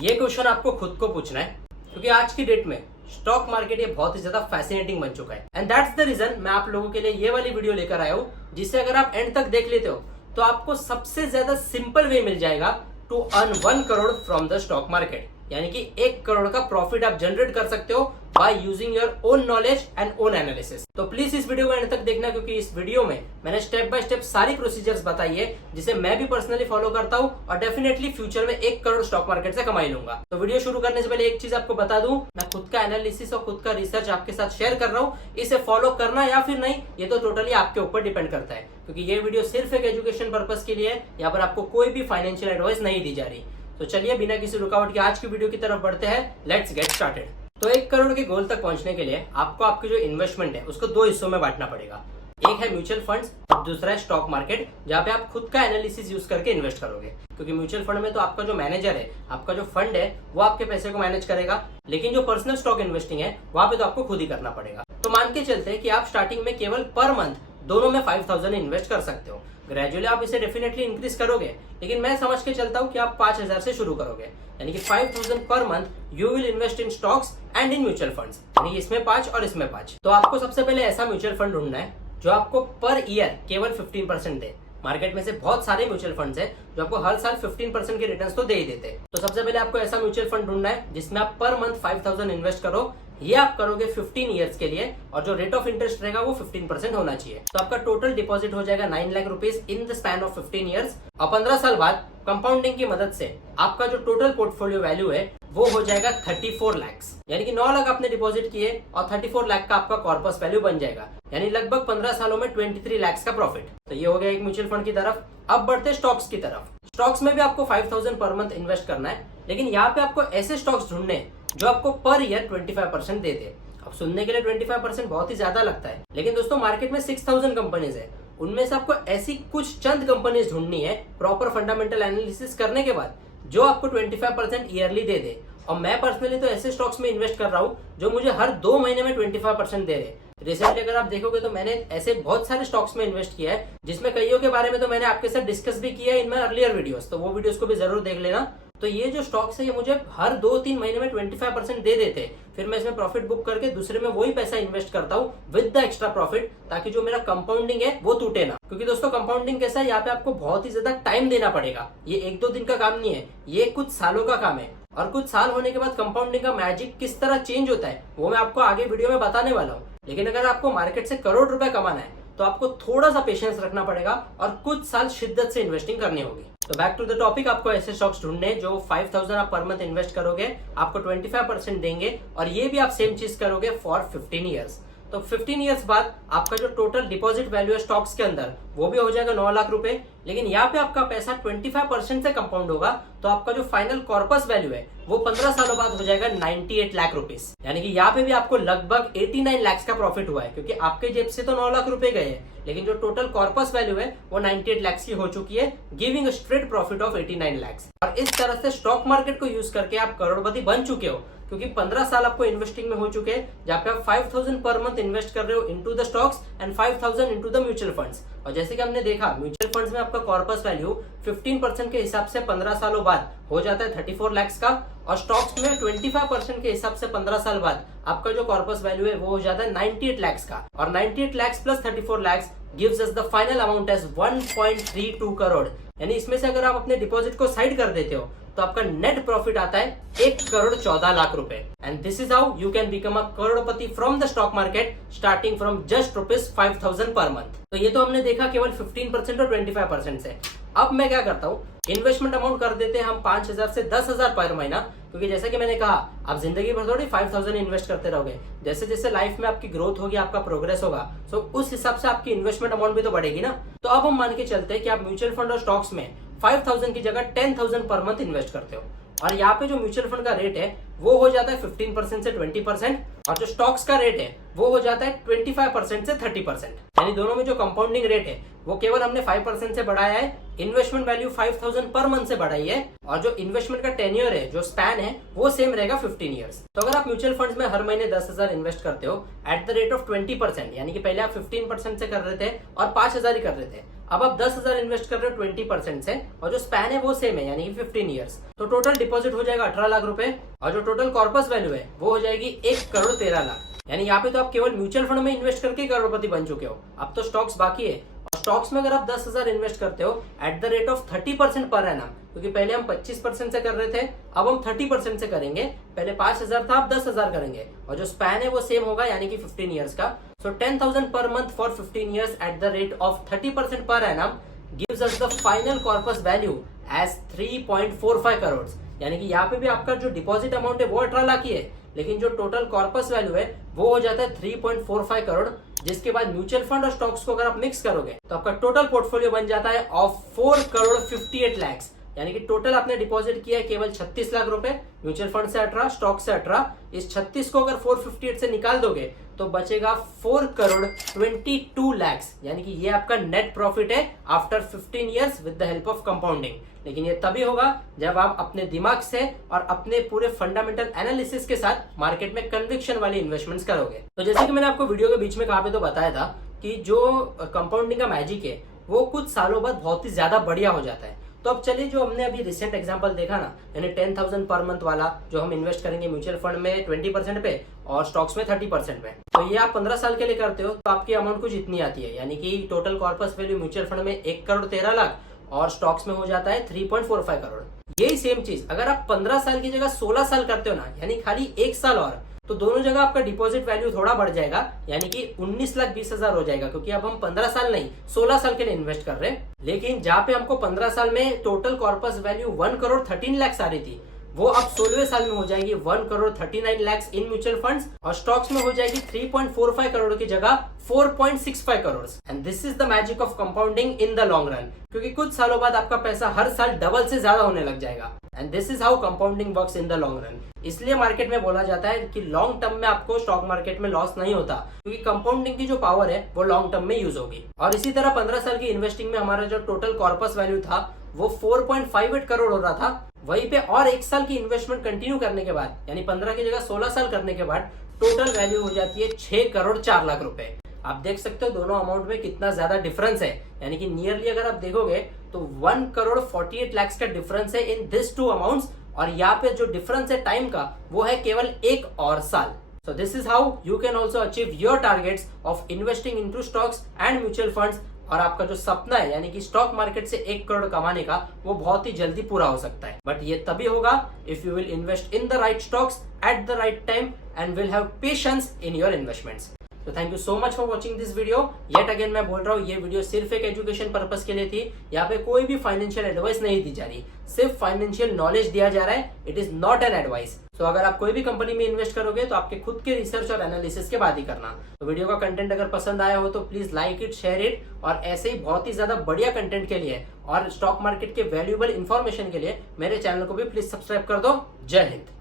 ये क्वेश्चन आपको खुद को पूछना है, क्योंकि आज की डेट में स्टॉक मार्केट ये बहुत ही ज्यादा फैसिनेटिंग बन चुका है। एंड दैट्स द रीजन मैं आप लोगों के लिए ये वाली वीडियो लेकर आया हूँ, जिससे अगर आप एंड तक देख लेते हो तो आपको सबसे ज्यादा सिंपल वे मिल जाएगा to earn 1 crore from the stock market. यानी कि 1 करोड़ का प्रॉफिट आप जनरेट कर सकते हो by using your own knowledge and own analysis. तो प्लीज इस वीडियो को एंड तक देखना, क्योंकि इस वीडियो में मैंने स्टेप बाय स्टेप सारी प्रोसीजर्स बताई है जिसे मैं भी पर्सनली फॉलो करता हूँ और डेफिनेटली फ्यूचर में 1 करोड़ स्टॉक मार्केट से कमाई लूंगा। तो वीडियो शुरू करने से पहले एक चीज आपको बता दूं, मैं खुद का एनालिसिस और खुद का रिसर्च आपके साथ शेयर कर रहा हूँ। इसे फॉलो करना या फिर नहीं, ये तो टोटली आपके ऊपर डिपेंड करता है, क्योंकि ये वीडियो सिर्फ एक एजुकेशन पर्पज के लिए है। यहाँ पर आपको कोई भी फाइनेंशियल एडवाइस नहीं दी जा रही। तो चलिए बिना किसी रुकावट के आज की वीडियो की तरफ बढ़ते हैं। Let's get started. तो 1 करोड़ के गोल तक पहुंचने के लिए आपको आपकी जो इन्वेस्टमेंट है उसको 2 हिस्सों में बांटना पड़ेगा। एक है म्यूचुअल फंड्स और दूसरा है स्टॉक मार्केट, जहां पे आप खुद का एनालिसिस यूज करके इन्वेस्ट करोगे। क्योंकि म्यूचुअल फंड में तो आपका जो मैनेजर है, आपका जो फंड है, वो आपके पैसे को मैनेज करेगा, लेकिन जो पर्सनल स्टॉक इन्वेस्टिंग है वहां पे तो आपको खुद ही करना पड़ेगा। तो मान के चलते हैं कि आप स्टार्टिंग में केवल पर मंथ दोनों में 5000 इन्वेस्ट कर सकते हो। ग्रेजुअली आप इसे डेफिनेटली इंक्रीज करोगे, लेकिन मैं समझ के चलता हूं कि आप 5000 से शुरू करोगे। यानी कि 5000 per month you will invest in stocks and in mutual funds, यानी इसमें 5 और इसमें 5। तो आपको सबसे पहले ऐसा म्यूचुअल फंड ढूंढना है जो आपको पर ईयर केवल 15% दे। मार्केट में से बहुत सारे म्यूचुअल फंड्स हैं जो आपको हर साल 15% के रिटर्न्स तो दे ही देते हैं। तो सबसे पहले आपको ऐसा म्यूचुअल फंड ढूंढना है जिसमें आप पर मंथ 5000 इन्वेस्ट करो। ये आप करोगे 15 ईयर्स के लिए, और जो रेट ऑफ इंटरेस्ट रहेगा वो 15% होना चाहिए। तो आपका टोटल डिपॉजिट हो जाएगा 9 lakh rupees in the span of 15 years. और 15 साल बाद कंपाउंडिंग की मदद से आपका जो टोटल पोर्टफोलियो वैल्यू है वो हो जाएगा 34 लाख। यानी कि 9 लाख आपने डिपॉजिट किए और 34 लाख का आपका कॉर्पस वैल्यू बन जाएगा। यानी लगभग 15 सालों में 23 लाख का प्रॉफिट। तो ये हो गया एक म्यूचुअल फंड की तरफ। अब बढ़ते स्टॉक्स की तरफ। स्टॉक्स में भी आपको 5000 पर मंथ इन्वेस्ट करना है, लेकिन यहाँ पे आपको ऐसे स्टॉक्स ढूंढने हैं जो आपको पर ईयर 25% दे दे। अब सुनने के लिए 25% बहुत ही ज्यादा लगता है, लेकिन दोस्तों मार्केट में 6000 कंपनीज है। उनमें से आपको ऐसी कुछ चंद कंपनीज ढूंढनी है प्रॉपर फंडामेंटल एनालिसिस करने के बाद जो आपको 25% ईयरली दे दे। और मैं पर्सनली तो ऐसे स्टॉक्स में इन्वेस्ट कर रहा हूँ जो मुझे हर 2 महीने में 25% दे रहे। रिसेंटली अगर आप देखोगे तो मैंने ऐसे बहुत सारे स्टॉक्स में इन्वेस्ट किया है, जिसमें कईयों के बारे में तो मैंने आपके साथ डिस्कस भी किया है इन माय अर्लियर वीडियोस। तो वो वीडियोस को भी जरूर देख लेना। तो ये जो स्टॉक्स है ये मुझे हर 2-3 महीने में 25% दे देते। फिर मैं इसमें प्रॉफिट बुक करके दूसरे में वही पैसा इन्वेस्ट करता हूँ विद द एक्स्ट्रा प्रॉफिट, ताकि जो मेरा कंपाउंडिंग है वो टूटे ना। क्योंकि दोस्तों कंपाउंडिंग कैसा है, यहाँ पे आपको बहुत ही ज्यादा टाइम देना पड़ेगा। ये 1-2 दिन का काम नहीं है, ये कुछ सालों का काम है। और कुछ साल होने के बाद कंपाउंडिंग का मैजिक किस तरह चेंज होता है वो मैं आपको आगे वीडियो में बताने वाला हूँ। लेकिन अगर आपको मार्केट से करोड़ रुपए कमाना है तो आपको थोड़ा सा पेशेंस रखना पड़ेगा और कुछ साल शिद्दत से इन्वेस्टिंग करनी होगी। तो बैक टू द टॉपिक, आपको ऐसे स्टॉक्स ढूंढने जो 5000 आप पर मंथ इन्वेस्ट करोगे, आपको 25% देंगे, और ये भी आप सेम चीज करोगे फॉर 15 ईयर्स। तो 15 ईयर्स बाद आपका जो टोटल डिपॉजिट वैल्यू है स्टॉक्स के अंदर वो भी हो जाएगा 9 लाख रुपए। लेकिन यहाँ पे आपका पैसा 25% से कंपाउंड होगा, तो आपका जो फाइनल कॉर्पस वैल्यू है वो 15 सालों बाद हो जाएगा 98 लाख रुपीस। यानी कि यहाँ पे भी आपको लगभग 89 लाख का प्रॉफिट हुआ है, क्योंकि आपके जेब से तो 9 लाख रुपए गए हैं, लेकिन जो टोटल कॉर्पस वैल्यू है वो 98 लाख की हो चुकी है, giving a straight profit of 89 lakh. और इस तरह से स्टॉक मार्केट को यूज करके आप करोड़पति बन चुके हो, क्योंकि 15 साल आपको इन्वेस्टिंग में हो चुके हैं, जहाँ पे आप 5000 पर मंथ इन्वेस्ट कर रहे हो into the stocks and 5000 into the mutual funds. और जैसे कि हमने देखा म्यूचुअल फंड्स में आपका कॉर्पस वैल्यू 15% के हिसाब से 15 सालों बाद हो जाता है 34 लाख का, और स्टॉक्स में 25% के हिसाब से 15 साल बाद आपका जो कॉर्पस वैल्यू है वो हो जाता है 98 लाख का। और 98 lakh plus 34 lakh gives us the final amount as 1.32 crore. यानी इसमें से अगर आप अपने डिपॉजिट को साइड कर देते हो तो आपका नेट प्रॉफिट आता है 1 करोड़ 14 लाख रुपए। And this is how you can become a Crorepati from the stock market starting from just rupees 5000 per month. तो ये तो हमने देखा केवल 15% और 25% से। अब मैं क्या करता हूँ, इन्वेस्टमेंट अमाउंट कर देते हैं हम 5000 से 10000 पर महीना, क्योंकि जैसा कि मैंने कहा आप जिंदगी भर थोड़ी 5000 इन्वेस्ट करते रहोगे। जैसे जैसे लाइफ में आपकी ग्रोथ होगी, आपका प्रोग्रेस होगा, तो उस हिसाब से आपकी इन्वेस्टमेंट अमाउंट भी तो बढ़ेगी ना। तो अब हम मान के चलते हैं कि आप म्यूचुअल फंड और स्टॉक्स में 5000 की जगह 10000 पर मंथ इन्वेस्ट करते हो, और यहाँ पे जो म्यूचुअल फंड का रेट है वो हो जाता है 15% से 20%, और जो स्टॉक्स का रेट है वो हो जाता है 25% से 30%। यानी दोनों में जो कंपाउंडिंग रेट है वो केवल हमने 5% से बढ़ाया है, इन्वेस्टमेंट वैल्यू 5000 पर मंथ से बढ़ाई है, और जो इन्वेस्टमेंट का टेन्योर है, जो स्पैन है, वो सेम रहेगा 15 ईयर्स। तो अगर आप म्यूचुअल फंड्स में हर महीने 10,000 इन्वेस्ट करते हो एट द रेट ऑफ 20%, यानी कि पहले आप 15% से कर रहे थे और 5,000 ही कर रहे थे, अब आप 10,000 इन्वेस्ट कर रहे हो 20% से, और जो स्पैन है वो सेम है यानी कि 15 ईयर्स, तो टोटल डिपॉजिट हो जाएगा 18 लाख रुपए, और जो टोटल कॉर्पस वैल्यू है वो हो जाएगी 1,13,00,000। यानी यहाँ पे तो आप केवल म्यूचुअल फंड में इन्वेस्ट करके करोड़पति बन चुके हो, अब तो स्टॉक्स बाकी है। और स्टॉक्स में अगर आप 10,000 इन्वेस्ट करते हो at the rate of 30% per annum, क्योंकि पहले हम 25% से कर रहे थे, अब हम 30% से करेंगे, पहले 5,000 था, अब 10,000 करेंगे, और जो स्पैन है वो सेम होगा यानी कि 15 ईयर्स का। सो 10,000 per month for 15 years at the rate of 30% per annum gives us the final corpus value as 3.45 crore. यानी कि यहाँ पे भी आपका जो डिपॉजिट अमाउंट है वो 18 लाख ही है, लेकिन जो टोटल कॉर्पस वैल्यू है वो हो जाता है 3.45 करोड़, जिसके बाद म्यूचुअल फंड और स्टॉक्स को अगर आप मिक्स करोगे तो आपका टोटल पोर्टफोलियो बन जाता है ऑफ 4,58 लाख। यानी कि टोटल आपने डिपॉजिट किया है केवल 36 लाख रुपए, म्यूचुअल फंड से 18, स्टॉक से 18, इस 36 को अगर 458 से निकाल दोगे तो बचेगा 4,22 लाख। यानी कि ये आपका नेट प्रॉफिट है after 15 years with the help of compounding. लेकिन ये तभी होगा जब आप अपने दिमाग से और अपने पूरे फंडामेंटल एनालिसिस के साथ मार्केट में कन्विक्शन वाली इन्वेस्टमेंट्स करोगे। तो जैसे कि मैंने आपको वीडियो के बीच में कहा पे तो बताया था कि जो कंपाउंडिंग का मैजिक है वो कुछ सालों बाद बहुत ही ज्यादा बढ़िया हो जाता है। तो अब चलिए, जो हमने अभी रिसेंट एग्जांपल देखा ना, यानी 10,000 पर मंथ वाला जो हम इन्वेस्ट करेंगे म्यूचुअल फंड में 20% पे और स्टॉक्स में 30% पे, तो ये आप 15 साल के लिए करते हो तो आपकी अमाउंट कुछ इतनी आती है। यानी कि total corpus value mutual fund में 1,13,00,000 और स्टॉक्स में हो जाता है 3.45 करोड़। यही सेम चीज अगर आप 15 साल की जगह 16 साल करते हो ना, यानी खाली 1 साल और, तो दोनों जगह आपका डिपॉजिट वैल्यू थोड़ा बढ़ जाएगा, यानी कि 19,20,000 हो जाएगा, क्योंकि अब हम 15 साल नहीं 16 साल के लिए इन्वेस्ट कर रहे हैं। लेकिन जहां पे हमको 15 साल में टोटल कॉर्पस वैल्यू 1,13 लाख आ रही थी, वो अब 16वें साल में हो जाएगी 1,39 लाख इन म्यूचुअल फंड्स, और स्टॉक्स में हो जाएगी 3.45 करोड़ की जगह 4.65 crore. And this is the magic of compounding in the long run, क्योंकि कुछ सालों बाद आपका पैसा हर साल डबल से ज्यादा होने लग जाएगा। And this is how compounding works in the long run. इसलिए मार्केट में बोला जाता है कि लॉन्ग टर्म में आपको स्टॉक मार्केट में लॉस नहीं होता, क्योंकि कंपाउंडिंग की जो पावर है वो लॉन्ग टर्म में यूज होगी। और इसी तरह 15 साल की इन्वेस्टिंग में हमारा जो टोटल कॉर्पस वैल्यू था वो 4.58 करोड़ हो रहा था, वहीं पे और 1 साल की इन्वेस्टमेंट कंटिन्यू करने के बाद, यानी 15 की जगह 16 साल करने के बाद टोटल वैल्यू हो जाती है 6,04,00,000 रुपए। आप देख सकते हो दोनों अमाउंट में कितना ज्यादा डिफरेंस है, यानी कि नियरली अगर आप देखोगे तो 1,48,00,000 का डिफरेंस है इन दिस टू अमाउंट्स, और यहाँ पे जो डिफरेंस है टाइम का वो है केवल 1 और साल। So this is how you can also achieve your targets of investing into stocks and mutual funds, और आपका जो सपना है यानी कि स्टॉक मार्केट से 1 करोड़ कमाने का वो बहुत ही जल्दी पूरा हो सकता है। बट ये तभी होगा if you will invest in the right stocks at the right time and will have patience in your investments. तो thank you so much for watching this video. Yet again मैं बोल रहा हूँ, ये वीडियो सिर्फ एक एजुकेशन पर्पस के लिए थी। यहाँ पे कोई भी फाइनेंशियल एडवाइस नहीं दी जा रही, सिर्फ फाइनेंशियल नॉलेज दिया जा रहा है। It is not an advice. तो अगर आप कोई भी कंपनी में इन्वेस्ट करोगे तो आपके खुद के रिसर्च और एनालिसिस के बाद ही करना। तो वीडियो का कंटेंट अगर पसंद आया हो तो please like it, share it, और ऐसे ही बहुत ही ज्यादा बढ़िया कंटेंट के लिए और स्टॉक मार्केट के वैल्यूएबल इंफॉर्मेशन के लिए मेरे चैनल को भी प्लीज सब्सक्राइब कर दो। जय हिंद।